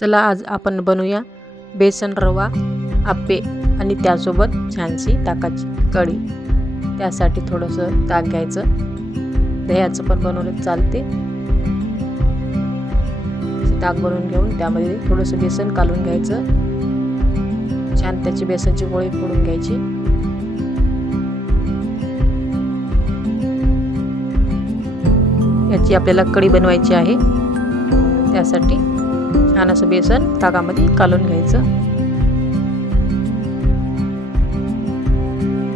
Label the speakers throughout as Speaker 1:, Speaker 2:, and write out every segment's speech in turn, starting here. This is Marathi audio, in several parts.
Speaker 1: चला आज आपण बनवूया बेसन रवा आप्पे आणि त्यासोबत छानशी ताकाची कढी. त्यासाठी थोडंसं ताक घ्यायचं. दह्याचं पण बनवलं चालते. ताक बनवून घेऊन त्यामध्ये थोडंसं बेसन कालून घ्यायचं. छान त्याची बेसनची गोळी फोडून घ्यायची. याची आपल्याला कढी बनवायची आहे. त्यासाठी छान असं बेसन ताकामध्ये कालून घ्यायचं.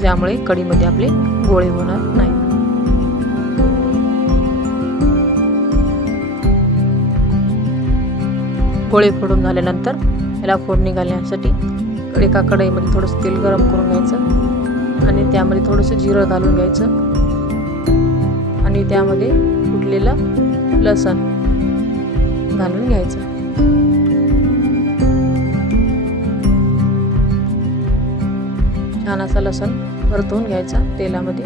Speaker 1: ज्यामुळे कढीमध्ये आपले गोळे होणार नाही. गोळे फोडून झाल्यानंतर याला फोडणी घालण्यासाठी एका कढईमध्ये थोडंसं तेल गरम करून घ्यायचं आणि त्यामध्ये थोडंसं जिरं घालून घ्यायचं आणि त्यामध्ये कुटलेलं लसण घालून घ्यायचं. छान असा लसण परतवून घ्यायचा तेलामध्ये.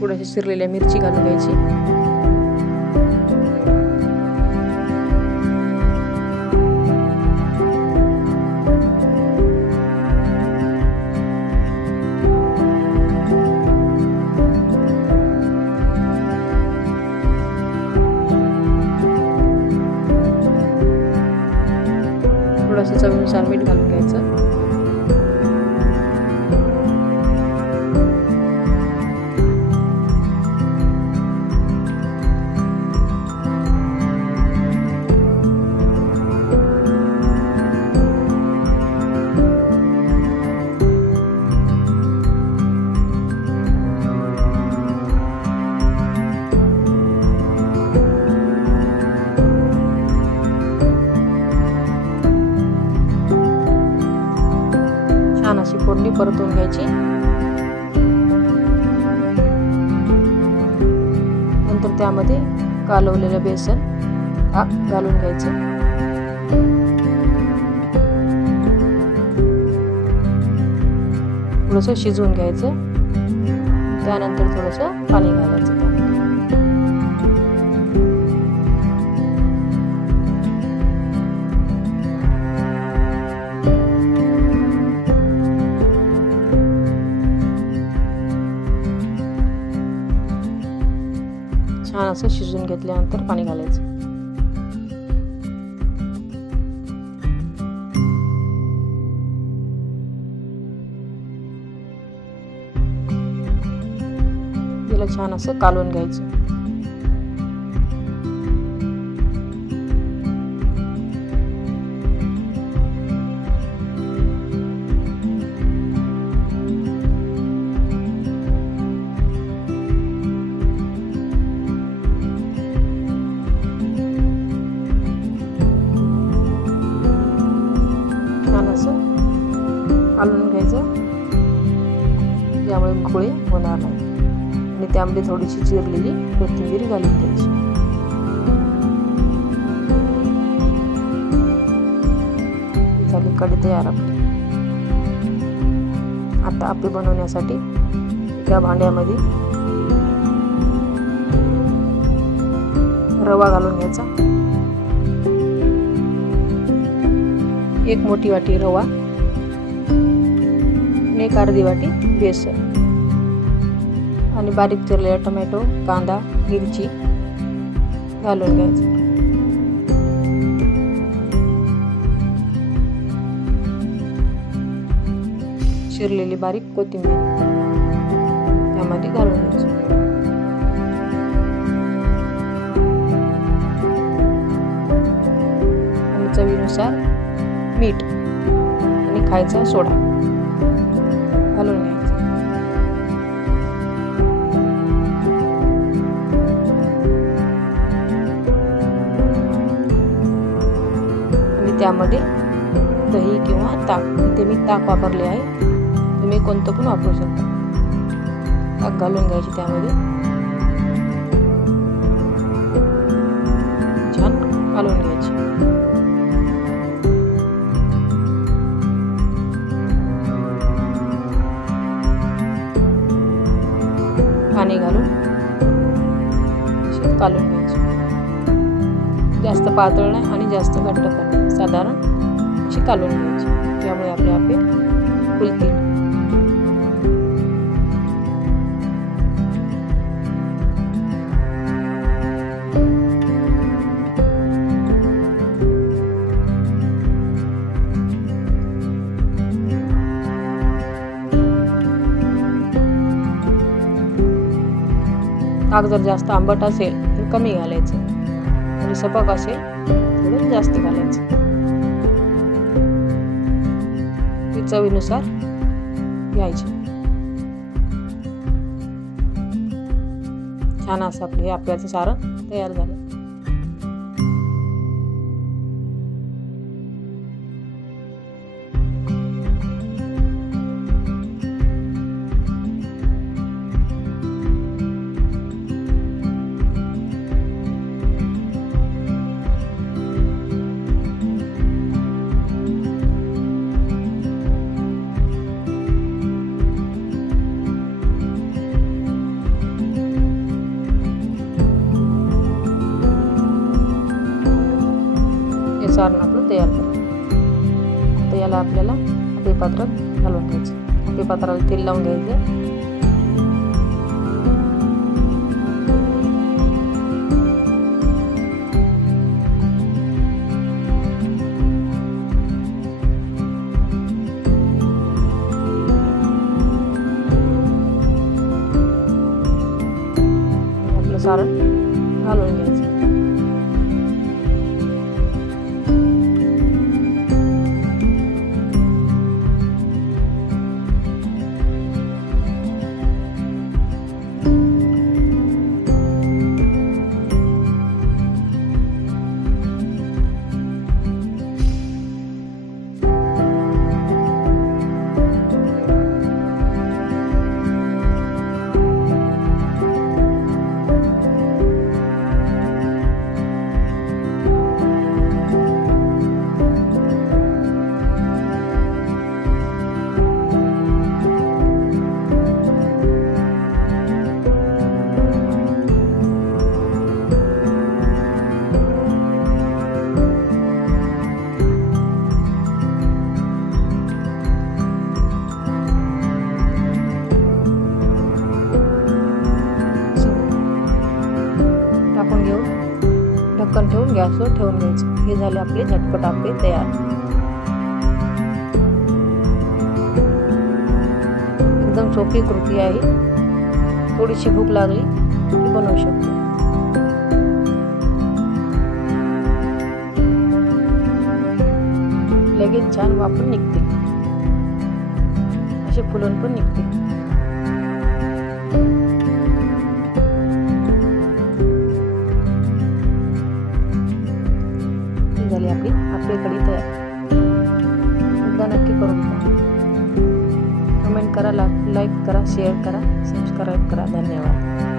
Speaker 1: थोड्याशा शिरलेल्या मिरची घालून घ्यायची. थोडंसं चवीनुसार मीठ घालून घ्यायचं. छान अशी फोडणी परतून घ्यायची. नंतर त्यामध्ये कालवलेलं बेसन घालून घ्यायचं. थोडंसं शिजवून घ्यायचं. त्यानंतर थोडंसं पाणी घालायचं. असं शिजून घेतल्यानंतर पाणी घालायचं. तिला छान असं कालवून घ्यायचं. त्यामुळे गोळे होणार नाही आणि त्यामध्ये थोडीशी चिरलेली कोथिंबीर घालून घ्यायची. झाली कढी तयार आपली आता आपे बनवण्यासाठी एका भांड्यामध्ये रवा घालून घ्यायचा. एक मोठी वाटी रवा. आणि एक अर्धी वाटी बेसन आणि बारीक चिरलेला टोमॅटो कांदा मिरची घालून घ्यायचं चिरलेली बारीक कोथिंबीर त्यामध्ये घालून घ्यायची चवीनुसार मीठ आणि खायचा सोडा त्यामध्ये दही किंवा ताक. इथे मी ताक वापरले आहे. तुम्ही कोणतं पण वापरू शकता. ताक घालून घ्यायची त्यामध्ये. छान घालून घ्यायची. पाणी घालून अशी कालून घ्यायची. जास्त पातळ नाही आणि जास्त घट्ट पण साधारण अशी कालून घ्यायची. त्यामुळे आपले आपे फुलतील. ताक जर जास्त आंबट असेल तर कमी घालायचं. आणि सपक असेल थोडं जास्त घालायचं. ती चवीनुसार घ्यायची. छान असं आपलं हे आप्याचं सारण तयार झालं. तयार करा आता याला आपल्याला आपे पात्रात घालून घ्यायचं. आपे पात्राला तेल लावून घ्यायचं. आपलं सारण घालून झाकण ठेवून गॅसवर ठेवून घ्यायचं. हे झाले आपले झटपट आंबे तयार. एकदम सोपी कृती आहे. थोडीशी भूक लागली की बनवू शकतो. लगेच छान वापरून निघते. असे फुलून पण निघते. ही आपली आपली कढी तयार. एकदा नक्की करून घ्या. कमेंट करा लाईक करा शेअर करा सबस्क्राईब करा. धन्यवाद.